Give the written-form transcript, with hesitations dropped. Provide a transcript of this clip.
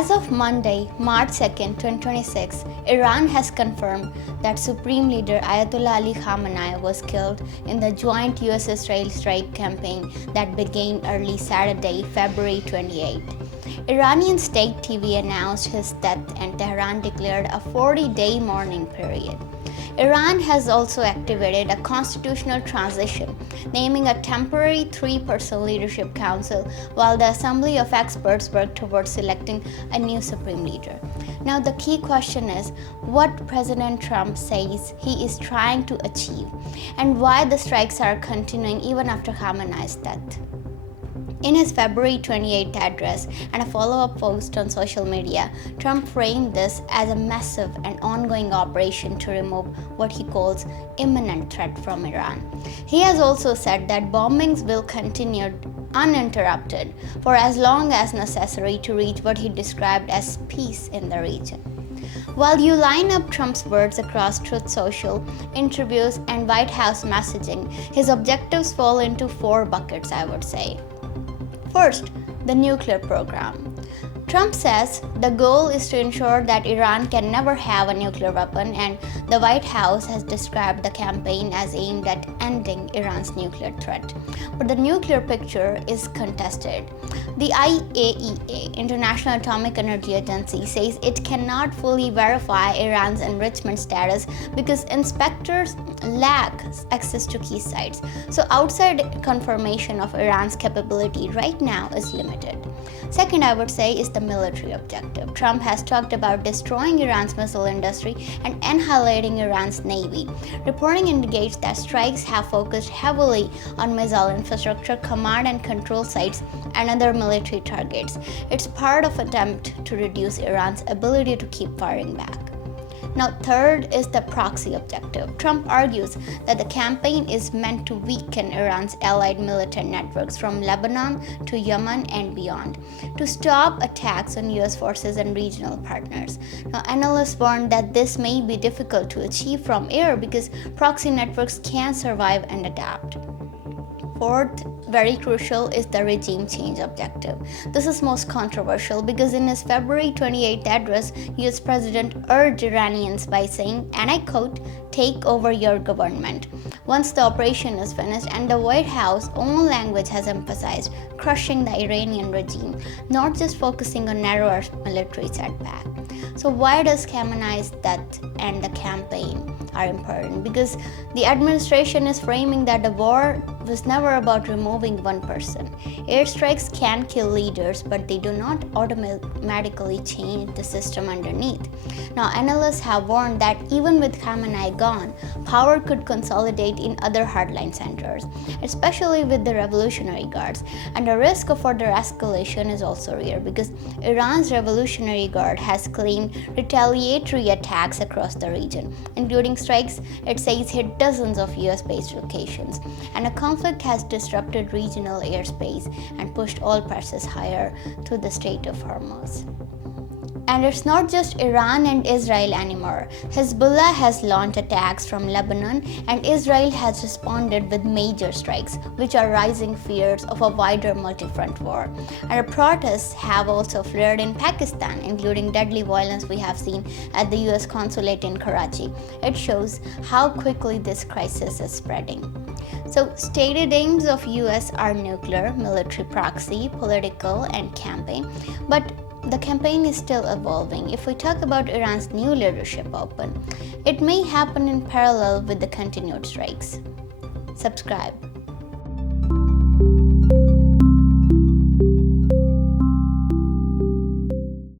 As of Monday, March 2nd, 2026, Iran has confirmed that Supreme Leader Ayatollah Ali Khamenei was killed in the joint US-Israel strike campaign that began early Saturday, February 28. Iranian state TV announced his death and Tehran declared a 40-day mourning period. Iran has also activated a constitutional transition, naming a temporary 3-person leadership council while the assembly of experts work towards selecting a new supreme leader. Now the key question is what President Trump says he is trying to achieve and why the strikes are continuing even after Khamenei's death. In his February 28th address and a follow-up post on social media, Trump framed this as a massive and ongoing operation to remove what he calls imminent threat from Iran. He has also said that bombings will continue uninterrupted for as long as necessary to reach what he described as peace in the region. While you line up Trump's words across Truth Social, interviews, and White House messaging, his objectives fall into 4 buckets, I would say. First, the nuclear program. Trump says the goal is to ensure that Iran can never have a nuclear weapon, and the White House has described the campaign as aimed at ending Iran's nuclear threat. But the nuclear picture is contested. The IAEA, International Atomic Energy Agency, says it cannot fully verify Iran's enrichment status because inspectors lack access to key sites. So outside confirmation of Iran's capability right now is limited. Second, I would say, is the military objective. Trump has talked about destroying Iran's missile industry and annihilating Iran's navy. Reporting indicates that strikes have focused heavily on missile infrastructure, command and control sites, and other military targets. It's part of an attempt to reduce Iran's ability to keep firing back. Now, third is the proxy objective. Trump argues that the campaign is meant to weaken Iran's allied military networks from Lebanon to Yemen and beyond, to stop attacks on US forces and regional partners. Now, analysts warn that this may be difficult to achieve from air because proxy networks can survive and adapt. Fourth, very crucial, is the regime change objective. This is most controversial because in his February 28th address, US President urged Iranians by saying, and I quote, "Take over your government." Once the operation is finished, and the White House own language has emphasized crushing the Iranian regime, not just focusing on narrower military setback. So why does Khamenei's death and the campaign are important? Because the administration is framing that the war was never about removing one person. Airstrikes can kill leaders, but they do not automatically change the system underneath. Now, analysts have warned that even with Khamenei gone, power could consolidate in other hardline centers, especially with the Revolutionary Guards. And the risk of further escalation is also real because Iran's Revolutionary Guard has claimed retaliatory attacks across the region, including strikes it says hit dozens of US-based locations. And a conflict has disrupted regional airspace and pushed oil prices higher to the Strait of Hormuz. And it's not just Iran and Israel anymore. Hezbollah has launched attacks from Lebanon, and Israel has responded with major strikes, which are raising fears of a wider multi-front war. And protests have also flared in Pakistan, including deadly violence we have seen at the US consulate in Karachi. It shows how quickly this crisis is spreading. So, stated aims of US are nuclear, military proxy, political, and campaign. But the campaign is still evolving. If we talk about Iran's new leadership open, it may happen in parallel with the continued strikes. Subscribe.